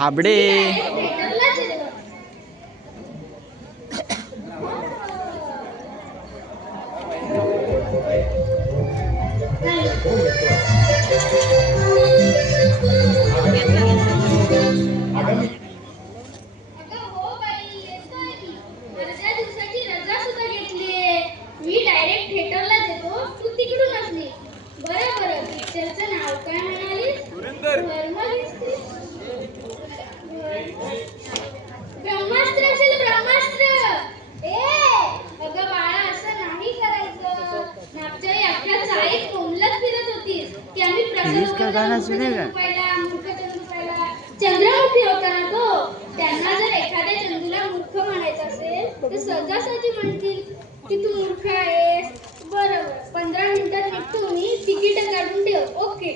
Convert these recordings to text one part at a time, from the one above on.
हाबडे गाना सुनेगा चंद्रमुखी होता ना तो. त्यांना जर एखाद्या चंदूला मूर्ख म्हणायचं असेल तर सहजासहजी म्हणतील की तू मूर्ख आहेस. बरोबर 15 मिनिटात निघतो मी. तिकीट काढून ठेव. ओके.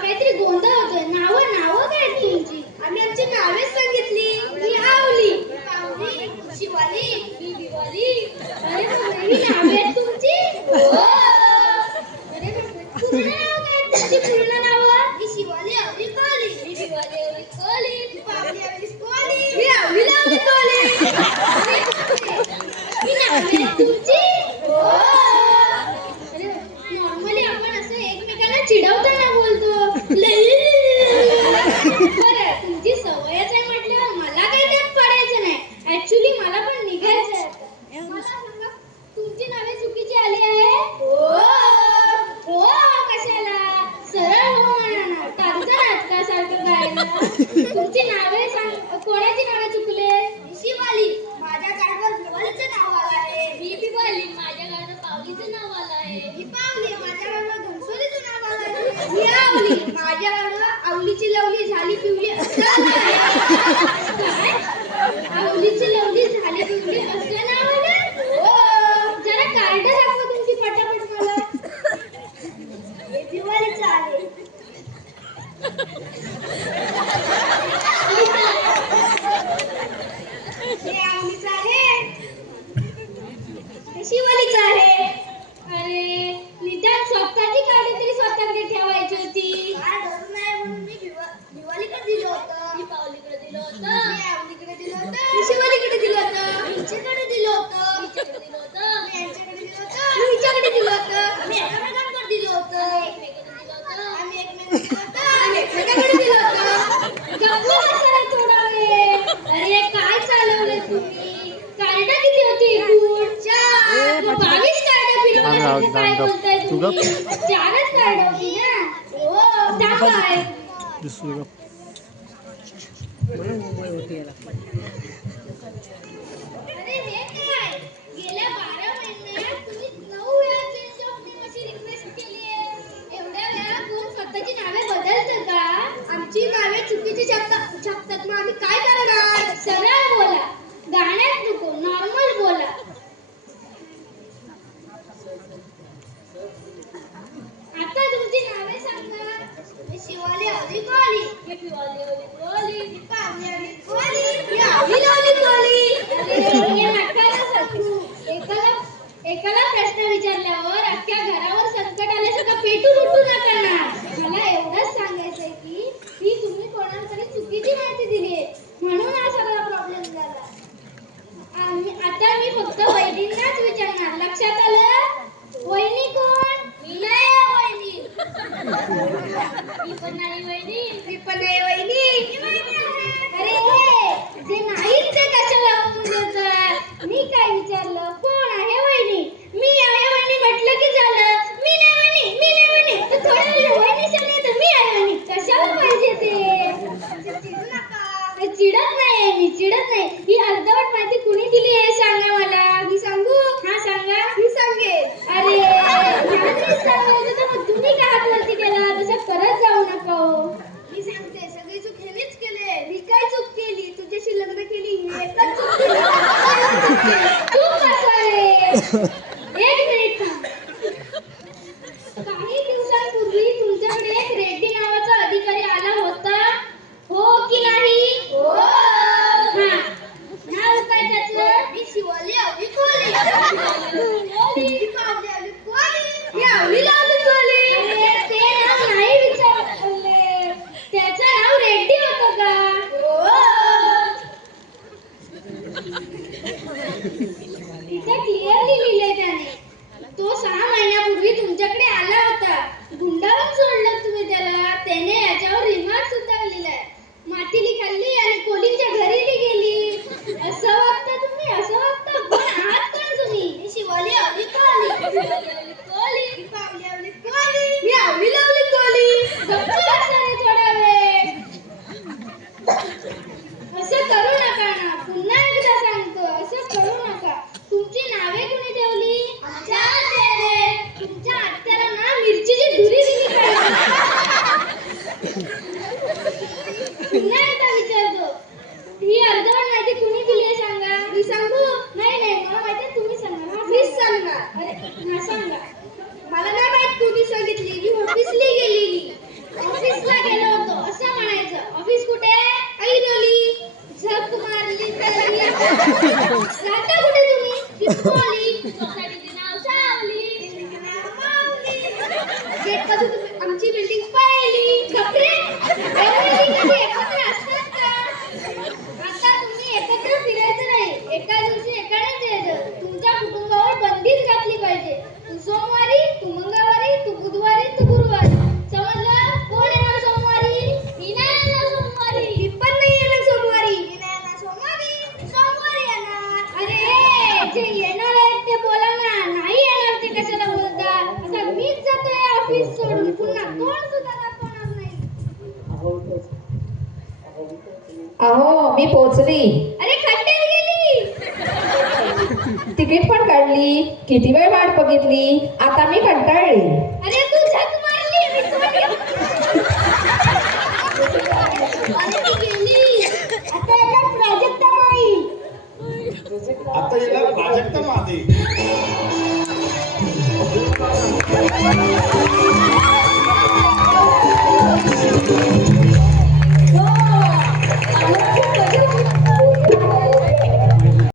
काहीतरी गोंधळ होतोय. नावं काय तुमची? आम्ही आमची नावे सांगितली. मी आवली, शिवाली, बिवाली. अरे ही नावे आहेत तुमची? अरे पूर्ण नाव काय तुमची? पूर्ण नावं? मी शिवाली आवली कोली. मी शिवाली आवली कोली. मी पावली आवली कोली. मी आवली आवली कोली. ही नावे आहेत तुमची? नॉर्मली आपण असं एकमेकांना चिडवताना बोलतो. बरं तुमची सवयच आहे म्हटल्यावर मला काही त्यात पडायचं नाही. ऍक्च्युली मला पण निघायचं आहे. मला सांगा तुमची नावे चुकीची आली आहे? हो कशाला? सरळ हो म्हणा ना. टाकता नाटकासारखं गायला. तुमची नावे सांग. कोणाची नावे चुकले? शिवाली माझ्या कार्डवर बिवालीचं नाव आलं आहे. मी बिवाली माझ्या कार्डवर पावलीचं नाव आलं आहे. मी पावली माझ्या कार्डवर घनसोलीचं नाव आलं आहे. मी आवली माझ्या कार्डवर आवलीची लवली झाली पिवली असं आहे. काय? आवलीची लवली झाली पिवली असं नाव आलं? हो. जरा कार्ड दाखवा तुमची पटापट मला. हे दिवाळीचं आहे. हे आवलीचं आहे. हे शिवालीचं आहे. अरे निदान स्वतःची काढली तरी स्वतःकडे ठेवायची होती. काय धरून नाही म्हणून मी दिवाळीकडे दिलं होतं. मी पावलीकडे दिलं होतं. मी आवलीकडे दिलं होतं. मी शिवालीकडे दिलं होतं. मी हिच्याकडे दिलं होतं. मी हिच्याकडे दिलं होतं. मी यांच्याकडे दिलं होतं. मी हिच्याकडे दिलं होतं. मी एकमेकांकडे दिलं होतं. आम्ही एकमेकांकडे दिलं होतं. आम्ही एकमेकांकडे दिलं होतं. गप्प बसायला थोडा वेळ. अरे काय चालवलं तुम्ही? कार्ड किती होती? 22 कार्ड फिरवण्यासाठी काय बोलताय तुम्ही? 4च कार्ड होती ना? हो त्या काय? अरे हे काय? गेल्या 12 महिन्यात तुम्ही 9 वेळा चेंज ऑफ नेम अशी रिक्वेस्ट केली आहे. एवढ्या वेळा कोण स्वतःची नावे बदलतं का? आमची नावे चुकीची छापतात मग आम्ही काय करणार? सरळ बोला. गाण्यात नको नॉर्मल बोला. आता तुमची नावे सांगा. मी शिवाली आवली कोली. मी पिवाली आवली कोली. मी पावली आवली कोली. मी आवली आवली कोली. अरे हे नाटकाला सत्रू. एकाला प्रश्न विचारल्यावर अख्ख्या घरावर संकट आल्यासारखं पेटू नका ना. मला एवढंच सांगायचंय की तुम्ही कोणाकडे चुकीची माहिती दिली आहे म्हणून हा सगळा प्रॉब्लेम झाला. आता मी फक्त वहिनींनाच विचारणार. लक्षात आलं? वहिनी कोण? मी नाही वहिनी. मी पण नाही वहिनी. मी पण नाही वहिनी. अरे जे नाहीच ते कशाला होऊन देतात? मी काय विचारलं कोण आहे वहिनी? मी एक मिनिट थांब. काही दिवसांपूर्वी तुमच्याकडे एक रेड्डी नावाचा अधिकारी आला होता, हो की नाही? हो. हा, नाव काय त्याचं? मी शिवाली आवली कोली. अरे ते नाव नाही विचारले, त्याचं नाव रेड्डी होतं का? तिथं क्लिअरली लिहिलंय त्याने. तो 6 महिन्यापूर्वी तुमच्याकडे आला होता. गुंडाळून सोडलं तुम्ही त्याला. त्याने याच्यावर रिमार्क सुद्धा लिहिलाय. मातीली खाल्ली आणि कोलींच्या घरीली गेली. असं वागता तुम्ही, असं वागता. कोण आहात कोण तुम्ही? शिवाली आवली कोली. कोली पावली आवली कोली. मी आवली लावली कोली. गप्प बसाने थोडा वेळ. असं करू नका ना. पुन्हा एकदा सांगतो, असं करू नका. तुमची नावे कोणी ठेवली? आमच्या आत्याने. तुमच्या आत्याला ना मिरचीची धुरी दिली पाहिजे. पुन्हा एकदा विचारतो, ही अर्धवट माहिती कुणी दिली आहे सांगा. मी सांगू? नाही मला माहिती आहे, तुम्ही सांगा. मीच सांगणार. अरे हा सांगा. मला नाही माहित कुणी सांगितली. मी ऑफिसला गेलेली. ऑफिसला गेलो होतो असं म्हणायचं. ऑफिस कुठे? ऐरोली. झक मारली तरी जाता कुठे तुम्ही? चिपकोली. सोसायटीचे नाव सावली. बिल्डिंगचे नाव मावली. गेट पासून तुम्ही आमची बिल्डिंग पाहिली. खपरे कधी एकत्र असतात का? आता तुम्ही एकत्र फिरायचं नाही. एका दिवशी एकानेच यायचं. तुमच्या कुटुंबावर बंदीच घातली पाहिजे. तू सोमवारी, तू मंगळवारी, तू बुधवारी, तू गुरुवारी. समजलं? कोण येणार सोमवारी? मी नाही येणार सोमवारी. मी पण नाही येणार सोमवारी. मी नाही येणार सोमवारी. सोमवारी येणार. अरे जे येणार आहेत ते बोला ना. नाही येणार ते कशाला बोलता? आता मीच जातोय ऑफिस सोडून. पुन्हा तोंड सुद्धा दाखवणार नाही. अहो मी पोहोचली. अरे खड्ड्यात गेली. तिकीट पण काढली. किती वेळ वाट बघितली. आता मी कंटाळली. अरे तू झक मारली. मी सोडली. अरे ती गेली. आता याला प्राजक्ता माई. आता याला प्राजक्त माते.